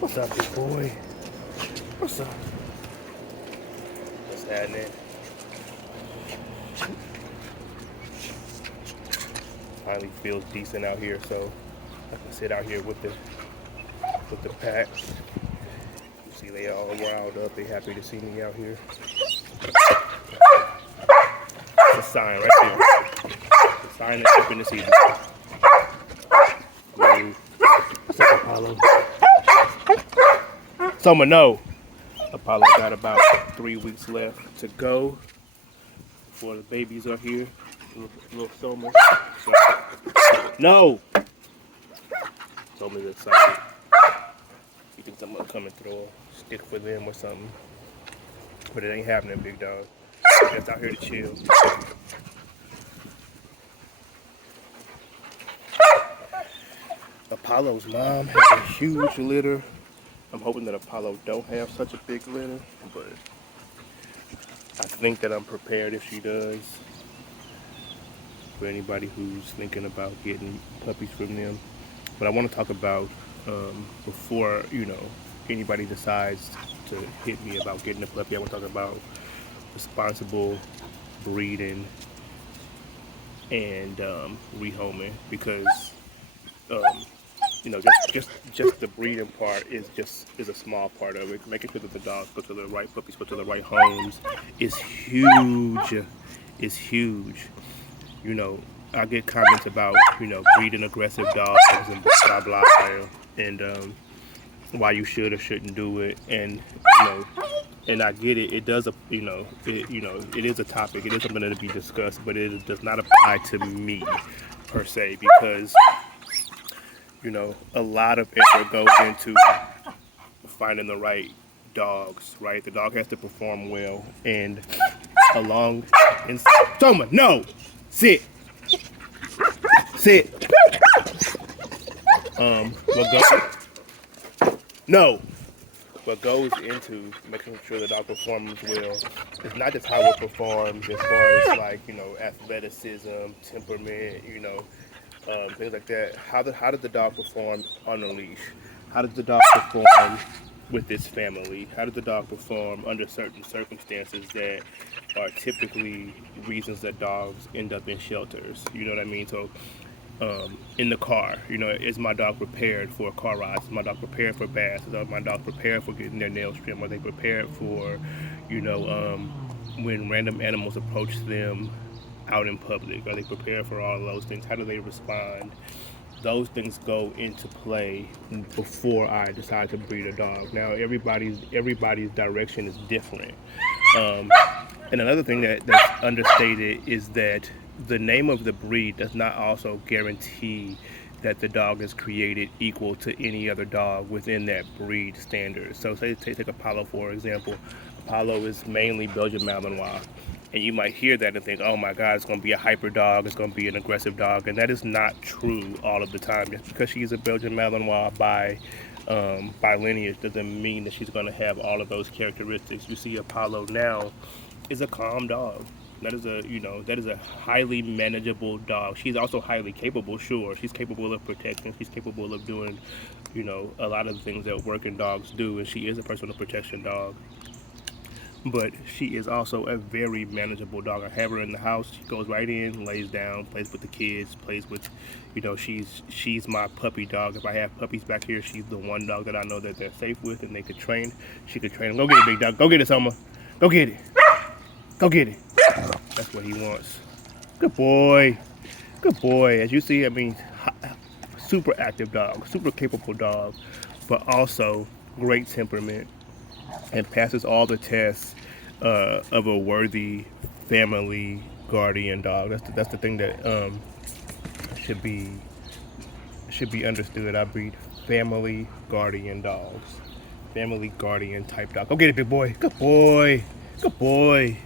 What's up, big boy? What's up? What's happening? Finally feels decent out here, so I can sit out here with the pack. You see, they all riled up. They happy to see me out here. It's a sign right there. It's a sign they're happy to see me. What's up, Apollo? Soma, no. Apollo got about 3 weeks left to go before the babies are here. Little Soma. So, no. Soma's excited. He thinks I'm gonna come and throw a stick for them or something. But it ain't happening, big dog. I'm just out here to chill. Apollo's mom has a huge litter. I'm hoping that Apollo don't have such a big litter, but I think that I'm prepared if she does. For anybody who's thinking about getting puppies from them. But I want to talk about before anybody decides to hit me about getting a puppy. I want to talk about responsible breeding and rehoming because um, just the breeding part is a small part of it. Making sure that the dogs go to the right puppies, go to the right homes is huge. Is huge. You know, I get comments about breeding aggressive dogs and blah blah blah, and why you should or shouldn't do it, and and I get it. It does a it is a topic. It is something to be discussed, but it does not apply to me per se because a lot of effort goes into finding the right dogs. Right, the dog has to perform well, and along in Soma, no, sit, sit. What goes no. What goes into making sure the dog performs well is not just how it performs as far as athleticism, temperament, things like that. How does the dog perform on a leash? How does the dog perform with its family? How does the dog perform under certain circumstances that are typically reasons that dogs end up in shelters? You know what I mean? So in the car, is my dog prepared for a car ride? Is my dog prepared for baths? Is my dog prepared for getting their nails trimmed? Are they prepared for, you know, um, when random animals approach them out in public? Are they prepared for all of those things? How do they respond? Those things go into play before I decide to breed a dog. Now everybody's direction is different. Um, and another thing that's understated is that the name of the breed does not also guarantee that the dog is created equal to any other dog within that breed standard. So say take Apollo for example. Apollo is mainly Belgian Malinois. And you might hear that and think, oh my God, it's going to be a hyper dog, it's going to be an aggressive dog. And that is not true all of the time. Just because she's a Belgian Malinois by lineage doesn't mean that she's going to have all of those characteristics. You see, Apollo now is a calm dog. That is a highly manageable dog. She's also highly capable. Sure, she's capable of protecting. She's capable of doing, a lot of the things that working dogs do. And she is a personal protection dog. But she is also a very manageable dog. I have her in the house. She goes right in, lays down, plays with the kids, plays with, she's my puppy dog. If I have puppies back here, she's the one dog that I know that they're safe with and they could train. She could train them. Go get it, big dog. Go get it, Soma. Go get it. Go get it. That's what he wants. Good boy. Good boy. As you see, super active dog, super capable dog, but also great temperament and passes all the tests of a worthy family guardian dog. That's the thing that should be understood. I breed family guardian dogs, family guardian type dog. Go get it, big boy. Good boy. Good boy.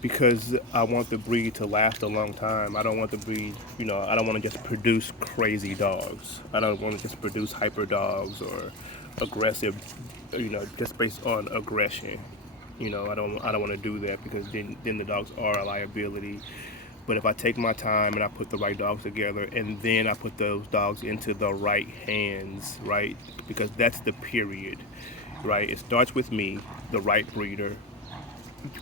Because I want the breed to last a long time. I don't want the breed, I don't want to just produce crazy dogs. I don't want to just produce hyper dogs or aggressive, just based on aggression. I don't want to do that because then the dogs are a liability. But if I take my time and I put the right dogs together, and then I put those dogs into the right hands, right? Because that's the period, right? It starts with me, the right breeder,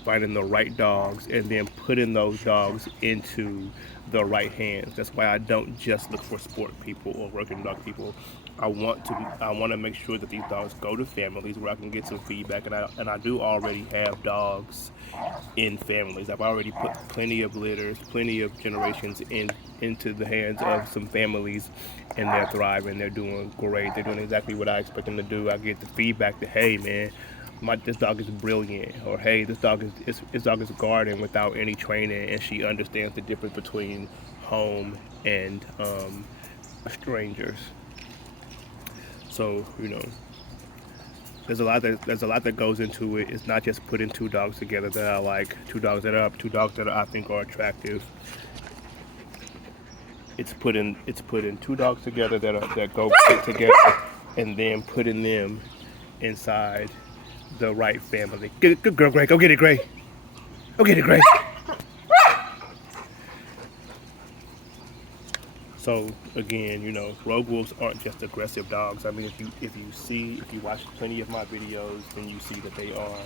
finding the right dogs, and then putting those dogs into the right hands. That's why I don't just look for sport people or working dog people. I want to make sure that these dogs go to families where I can get some feedback, and I do already have dogs in families. I've already put plenty of litters, plenty of generations into the hands of some families, and they're thriving. They're doing great. They're doing exactly what I expect them to do. I get the feedback that, hey man, this dog is brilliant, or hey, this dog is guarding without any training, and she understands the difference between home and strangers. So there's a lot that goes into it. It's not just putting two dogs together that I like, two dogs that I think are attractive. It's putting two dogs together that go great together, and then putting them inside the right family. Good girl, Gray. Go get it, Gray. Go get it, Gray. So again, rogue wolves aren't just aggressive dogs. I mean, if you watch plenty of my videos, then you see that they are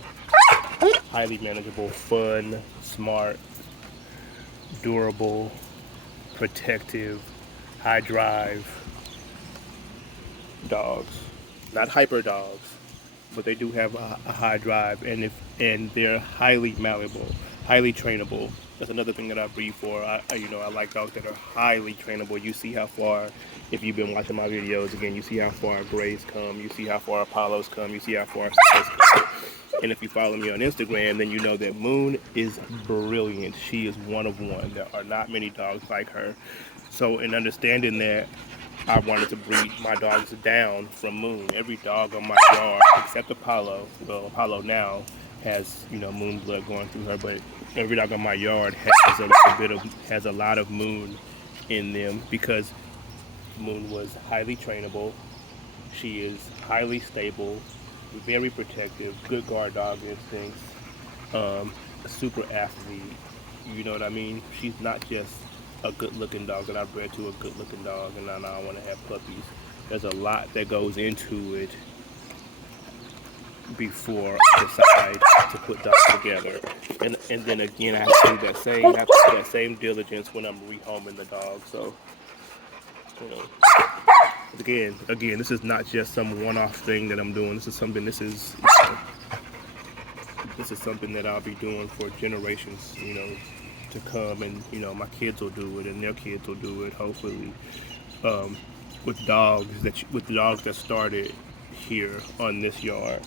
highly manageable, fun, smart, durable, protective, high drive dogs. Not hyper dogs, but they do have a high drive, and they're highly malleable, highly trainable. That's another thing that I breed for. I like dogs that are highly trainable. You see how far, if you've been watching my videos, again, you see how far Grays come, you see how far Apollos come, you see how far Stars come. And if you follow me on Instagram, then you know that Moon is brilliant. She is one of one. There are not many dogs like her. So in understanding that, I wanted to breed my dogs down from Moon. Every dog on my yard, except Apollo, well, Apollo now has Moon blood going through her, but every dog on my yard has a lot of Moon in them because Moon was highly trainable. She is highly stable, very protective, good guard dog instincts, a super athlete. You know what I mean? She's not just a good looking dog that I bred to a good looking dog and now I want to have puppies. There's a lot that goes into it before I decide to put dogs together. And then again, I have to do that same diligence when I'm rehoming the dog. So, you know, again, this is not just some one-off thing that I'm doing. This is something that I'll be doing for generations, to come, and my kids will do it, and their kids will do it. Hopefully, um, with dogs that started here on this yard.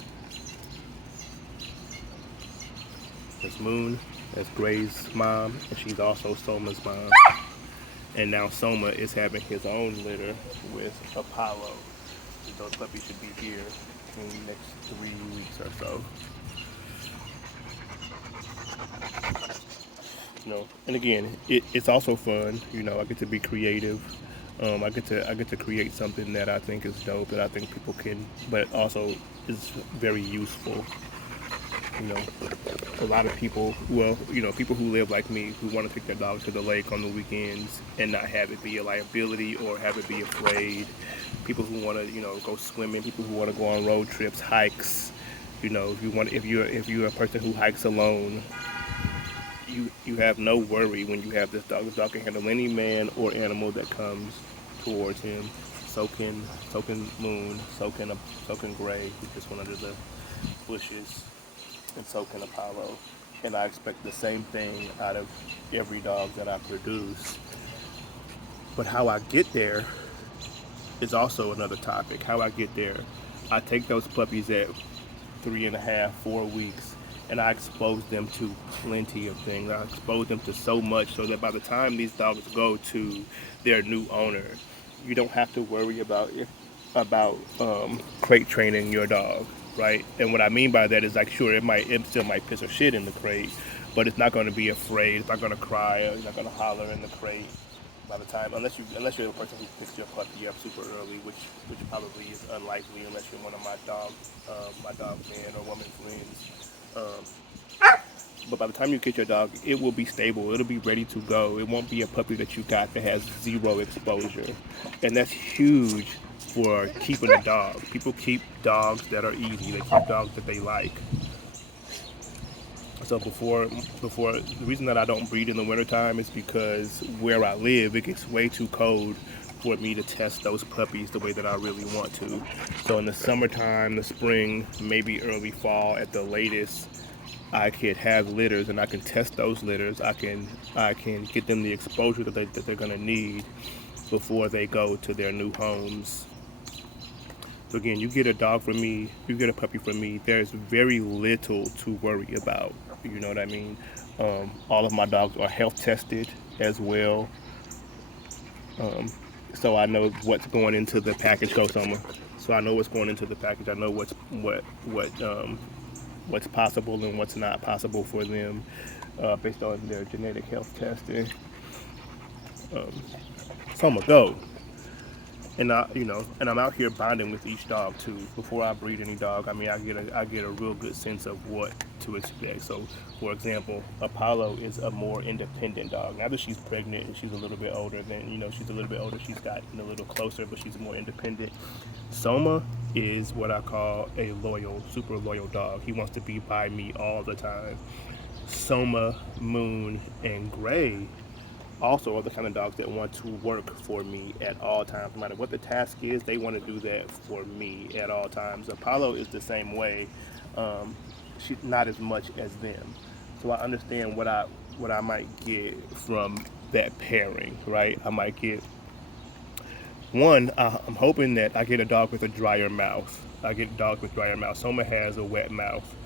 There's Moon, that's Gray's mom, and she's also Soma's mom. And now Soma is having his own litter with Apollo. Those puppies should be here in the next 3 weeks or so. And again, it's also fun. I get to be creative. I get to create something that I think is dope, that I think people can, but also is very useful. You know, a lot of people, well, people who live like me, who want to take their dog to the lake on the weekends and not have it be a liability or have it be afraid. People who want to, go swimming. People who want to go on road trips, hikes. If you're a person who hikes alone, you have no worry when you have this dog. This dog can handle any man or animal that comes towards him. So can Moon. So can Gray, who just went under the bushes, and so can Apollo. And I expect the same thing out of every dog that I produce. But how I get there is also another topic. How I get there, I take those puppies at 3.5, 4 weeks, and I expose them to plenty of things. I expose them to so much so that by the time these dogs go to their new owner, you don't have to worry about crate training your dog, right? And what I mean by that is, like, sure, it still might piss or shit in the crate, but it's not going to be afraid. It's not going to cry. It's not going to holler in the crate. By the time, unless you're a person who picks your puppy up super early, which probably is unlikely unless you're one of my dog man or woman friends. But by the time you get your dog, it will be stable. It'll be ready to go. It won't be a puppy that you got that has zero exposure. And that's huge for keeping a dog. People keep dogs that are easy. They keep dogs that they like. So before the reason that I don't breed in the wintertime is because where I live it gets way too cold for me to test those puppies the way that I really want to. So in the summertime, the spring, maybe early fall at the latest, I could have litters and I can test those litters. I can get them the exposure that they're gonna need before they go to their new homes. So again, you get a dog from me, you get a puppy from me, there's very little to worry about. You know what I mean? All of my dogs are health tested as well. Um, so I know what's going into the package, Go Summer. So I know what's going into the package. I know what's possible and what's not possible for them based on their genetic health testing. Um, Summer, go. And I'm out here bonding with each dog too. Before I breed any dog, I mean, I get a real good sense of what to expect. So, for example, Apollo is a more independent dog. Now that she's pregnant and she's a little bit older, she's a little bit older. She's gotten a little closer, but she's more independent. Soma is what I call a loyal, super loyal dog. He wants to be by me all the time. Soma, Moon, and Gray also are the kind of dogs that want to work for me at all times. No matter what the task is, they want to do that for me at all times. Apollo is the same way. Um, she's not as much as them. So I understand what I might get from that pairing, right? I might get one. I'm hoping that I get a dog with a drier mouth. I get dogs with drier mouth. Soma has a wet mouth.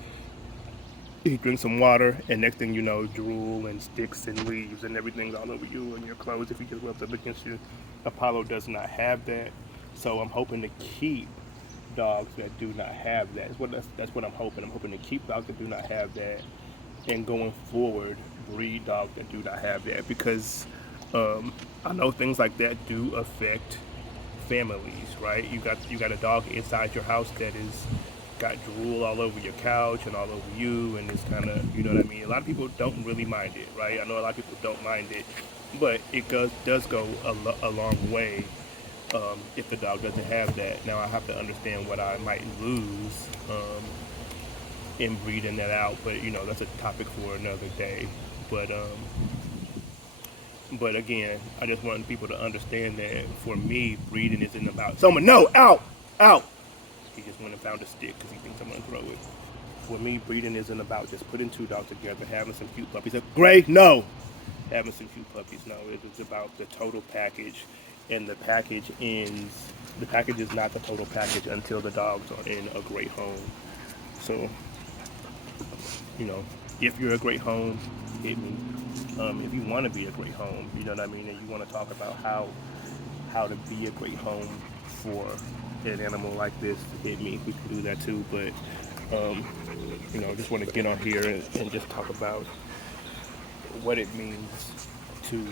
He drinks some water, and next thing you know, drool and sticks and leaves and everything's all over you and your clothes if he just rubs up against you. Apollo does not have that, so I'm hoping to keep dogs that do not have that. That's what I'm hoping. I'm hoping to keep dogs that do not have that, and going forward, breed dogs that do not have that because I know things like that do affect families, right? You got a dog inside your house that is got drool all over your couch and all over you, and it's kind of, you know what I mean. A lot of people don't really mind it, right? I know a lot of people don't mind it, but it does go a long way if the dog doesn't have that. Now I have to understand what I might lose in breeding that out, but that's a topic for another day. But but again, I just want people to understand that for me, breeding isn't about someone. No, out, out. He just went and found a stick because he thinks I'm gonna throw it. For me, breeding isn't about just putting two dogs together, having some cute puppies. Gray, no. Having some cute puppies, no. It is about the total package, and the package ends. The package is not the total package until the dogs are in a great home. So, if you're a great home, hit me. If you want to be a great home, you know what I mean, and you want to talk about how to be a great home for an animal like this, hit me. We can do that too. But just want to get on here and just talk about what it means to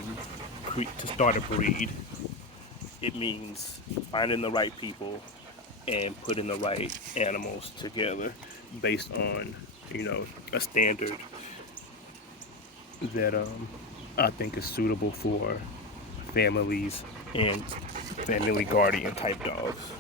start a breed. It means finding the right people and putting the right animals together based on a standard that I think is suitable for families and family guardian type dogs.